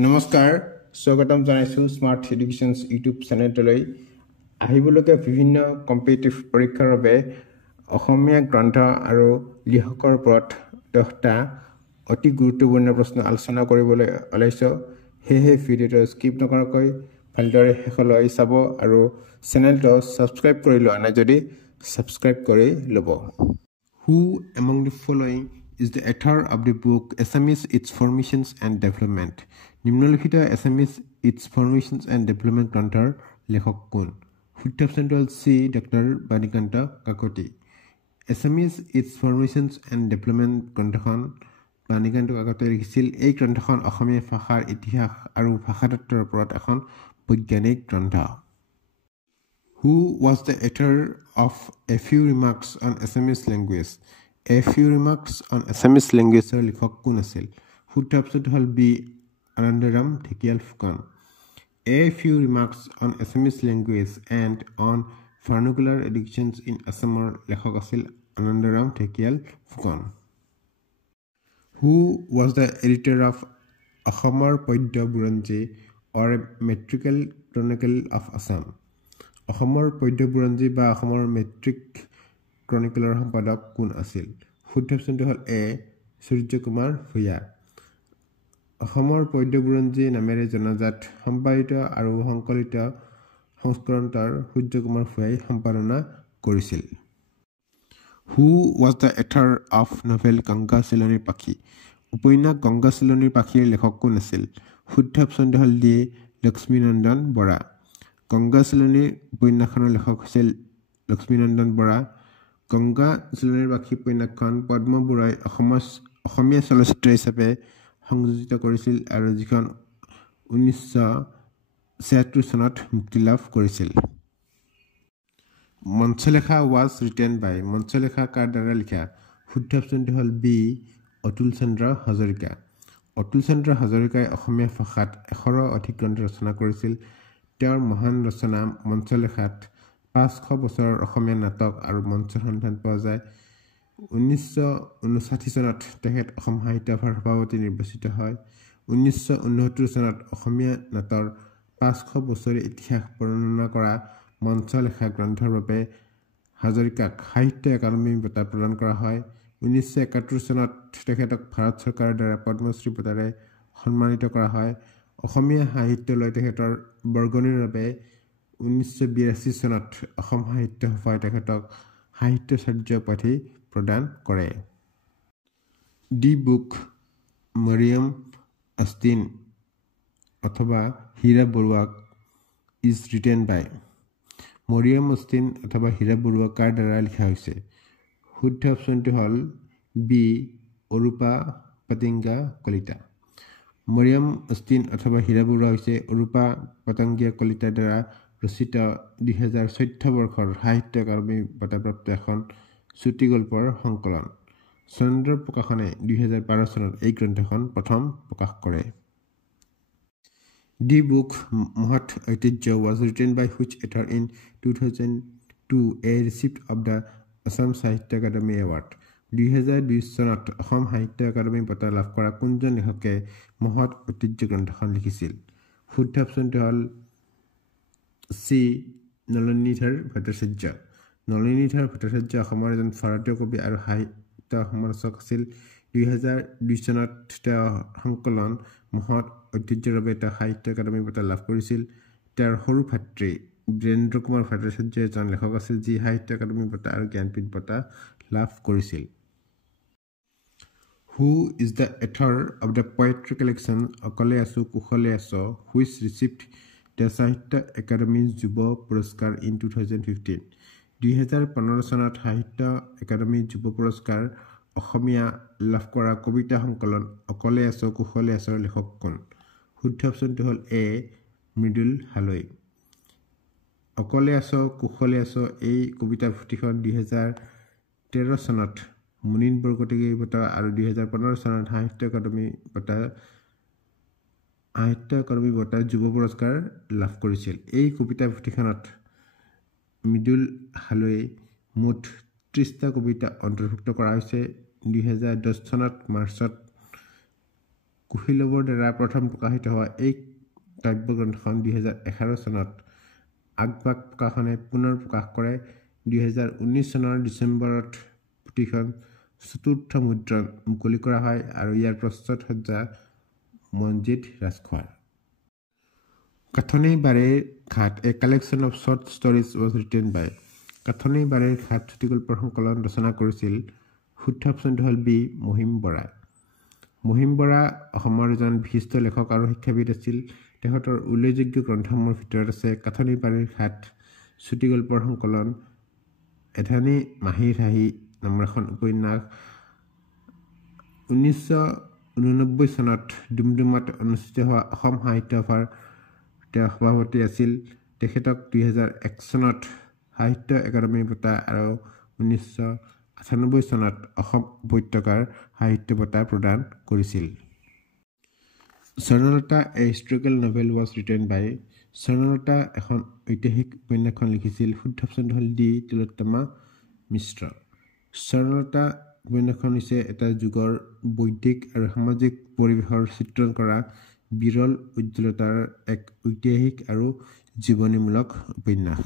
নমস্কাৰ স্বাগতম জনাইছোঁ স্মাৰ্ট এডুকেশ্যন ইউটিউব চেনেললৈ আহিবলগীয়া বিভিন্ন কম্পিটিটিভ পৰীক্ষাৰ বাবে অসমীয়া গ্ৰন্থ আৰু লিখকৰ ওপৰত 10টা অতি গুৰুত্বপূৰ্ণ প্ৰশ্ন আলোচনা কৰিবলৈ ওলাইছোঁ সেয়েহে ভিডিঅ'টো স্কিপ নকৰাকৈ ভালদৰে শেষলৈ চাব আৰু চেনেলটো ছাবস্ক্ৰাইব কৰি লোৱা নাই যদি ছাবস্ক্ৰাইব কৰি ল'ব Who among the following is the author of the book Assamese Its Formations and Development? নিম্নলিখিত Assamese Its Formations and Development গ্ৰন্থৰ লেখক কোন? শুদ্ধ অপচনটো হ'ল C doctor Banikanta Kakati Assamese Its Formations and Development গ্ৰন্থখন বাণীকান্ত কাকতিয়ে লিখিছিল এই গ্ৰন্থখন অসমীয়া ভাষাৰ ইতিহাস আৰু ভাষাতত্বৰ ওপৰত এখন বৈজ্ঞানিক গ্ৰন্থ Who was the author of A Few Remarks on Assamese Language? A Few Remarks on Assamese Language লিখক কোন আছিল? শুদ্ধ অপচনটো হ'ল বি Anandaram Dhekial Phukan A Few Remarks on Assamese Language and on Vernacular Education in Assamৰ লেখক আছিল Anandaram Dhekial Phukan Who was the editor of অসমৰ পদ্য বুৰঞ্জী or a metrical chronicle of Assam? অসমৰ পদ্য বুৰঞ্জী বা অসমৰ মেট্ৰিক ক্ৰনিকলৰ সম্পাদক কোন আছিল শুদ্ধ অপচনটো হ'ল এ সূৰ্য কুমাৰ ভূঞা অসমৰ পদ্য বুৰঞ্জী নামেৰে জনাজাত সম্পাদিত আৰু সংকলিত সংস্কৰণটোৰ সূৰ্য কুমাৰ ভূঞাই সম্পাদনা কৰিছিল Who was the author of novel Ganga চিলনীৰ পাখি উপন্যাস গংগা চিলনীৰ পাখিৰ লেখক কোন আছিল শুদ্ধ অপচনটো হ'ল ডি লক্ষ্মীনন্দন বৰা গংগা চিলনীৰ উপন্যাসখনৰ লেখক আছিল লক্ষ্মীনন্দন বৰা গংগা চিলনীৰ পাখি উপন্যাসখন পদ্ম বৰাই অসমীয়া চলচ্চিত্ৰ হিচাপে সংযোজিত কৰিছিল আৰু যিখন 1976 চনত মুক্তি লাভ কৰিছিল মঞ্চলেখা was written by মঞ্চলেখা কাৰ দ্বাৰা লিখা শুদ্ধ অপচনটো হ'ল বি অতুল চন্দ্ৰ হাজৰিকা অতুল চন্দ্ৰ হাজৰিকাই অসমীয়া ভাষাত 100ৰো অধিক গ্ৰন্থ ৰচনা কৰিছিল তেওঁৰ মহান ৰচনা মঞ্চলেখাত 500 বছৰৰ অসমীয়া নাটক আৰু মঞ্চ সন্ধান পোৱা যায় 1959 চনত তেখেত অসম সাহিত্য সভাৰ সভাপতি নিৰ্বাচিত হয় 1969 চনত অসমীয়া নাটৰ 500 বছৰীয়া ইতিহাস বৰ্ণনা কৰা মঞ্চলেখা গ্ৰন্থৰ বাবে হাজৰিকাক সাহিত্য একাডেমী বঁটা প্ৰদান কৰা হয় 1971 চনত তেখেতক ভাৰত চৰকাৰৰ দ্বাৰা পদ্মশ্ৰী বঁটাৰে সন্মানিত কৰা হয় অসমীয়া সাহিত্যলৈ তেখেতৰ বৰগনিৰ বাবে 1982 চনত অসম সাহিত্য সভাই তেখেতক সাহিত্যাচাৰ্য উপাধি প্ৰদান কৰে দি বুক মৰিয়ম অষ্টিন অথবা Hira Barua is written by Mariam Austin অথবা হীৰা বৰুৱা কাৰ দ্বাৰা লিখা হৈছে শুদ্ধ অপচনটো হ'ল বি অৰূপা পতেংগা কলিতা মৰিয়ম অষ্টিন অথবা হীৰা বৰুৱা হৈছে অৰূপা পতেংগা কলিতাৰ দ্বাৰা ৰচিত 2014 বৰ্ষৰ সাহিত্য একাডেমী বঁটাপ্ৰাপ্ত এখন চুটি গল্পৰ সংকলন চন্দ্ৰ প্ৰকাশনে 2012 চনত এই গ্ৰন্থখন প্ৰথম প্ৰকাশ কৰে The book Mahat Aitijya was written by which author in 2002 a recipient of the Assam Sahitya Academy Award 2020 চনত অসম সাহিত্য একাডেমী বঁটা লাভ কৰা কোনজন লেখকে মহৎ ঐতিহ্য গ্ৰন্থখন লিখিছিল শুদ্ধ অপচনটো হ'ল চি নলিনীধৰ ভট্টাচাৰ্য নলিনীধৰ ভট্টাচাৰ্য অসমৰ এজন ভাৰতীয় কবি আৰু সাহিত্য সমালোচক আছিল 2002 চনত তেওঁ সংকলন মহৎ ঐতিহ্যৰ বাবে এটা সাহিত্য একাডেমী বঁটা লাভ কৰিছিল তেওঁৰ সৰু ভাতৃ বীৰেন্দ্ৰ কুমাৰ ভট্টাচাৰ্য এজন লেখক আছিল যি সাহিত্য একাডেমী বঁটা আৰু জ্ঞানপীঠ বঁটা লাভ কৰিছিল Who is the author of the poetry collection অকলে আছো কুশলে আছো which received the Sahitya Academy যুৱ পুৰস্কাৰ in 2015 2015 চনত সাহিত্য একাডেমী যুৱ পুৰস্কাৰ অসমীয়া লাভ কৰা কবিতা সংকলন অকলে আছো কুশলে আছৰ লেখক কোন শুদ্ধ অপচনটো হ'ল এ মৃদুল হালৈ অকলে আছো কুশলে আছো এই কবিতা পুথিখন 2013 চনত মুনিন বৰকটকী বঁটা আৰু 2015 চনত সাহিত্য একাডেমী বঁটা যুৱ পুৰস্কাৰ লাভ কৰিছিল এই কবিতা পুথিখনত মৃদুল হালৈ মুঠ 30টা কবিতা অন্তৰ্ভুক্ত কৰা হৈছে 2010 চনত মাৰ্চত কুশীলৱৰ দ্বাৰা প্ৰথম প্ৰকাশিত হোৱা এই কাব্যগ্ৰন্থখন 2011 চনত আগবাগ প্ৰকাশনে পুনৰ প্ৰকাশ কৰে। 2019 চনৰ ডিচেম্বৰত পুথিখন চতুৰ্থ মুদ্ৰণ মুকলি কৰা হয় আৰু ইয়াৰ প্ৰস্তুতসজ্জা মনজিত ৰাজখোৱাৰ। Kathoni Barir Ghat a collection of short stories was written by. Kathoni Barir Ghat চুটিগল্পৰ সংকলন ৰচনা কৰিছিল। শুদ্ধ অপশ্যনটো হ'ল বি মহিম বৰা। মহিম বৰা অসমৰ এজন বিশিষ্ট লেখক আৰু শিক্ষাবিদ আছিল। তেখেতৰ উল্লেখযোগ্য গ্ৰন্থসমূহৰ ভিতৰত আছে কাঠনি বাৰীৰ ঘাট চুটিগল্পৰ সংকলন, এধানী মাহিৰ হাঁহি নামৰ এখন উপন্যাস। 1989 চনত ডুমডুমাত অনুষ্ঠিত হোৱা অসম সাহিত্য সভাৰ তেওঁ সভাপতি আছিল। তেখেতক 2001 চনত সাহিত্য একাডেমী বঁটা আৰু 1998 চনত অসম উপত্যকাৰ সাহিত্য বঁটা প্ৰদান কৰিছিল। স্বৰ্ণলতা এ হিষ্টৰিকেল নভেল ৱাজ ৰিটেন বাই। স্বৰ্ণলতা এখন ঐতিহাসিক উপন্যাসখন লিখিছিল। শুদ্ধ অপশ্যনটো হ'ল ডি তিলোত্তমা মিশ্ৰ। স্বৰ্ণলতা উপন্যাসখন হৈছে এটা যুগৰ বৈদিক আৰু সামাজিক পৰিৱেশৰ চিত্ৰণ কৰা বিৰল উজ্জ্বলতাৰ এক ঐতিহাসিক আৰু জীৱনীমূলক উপন্যাস।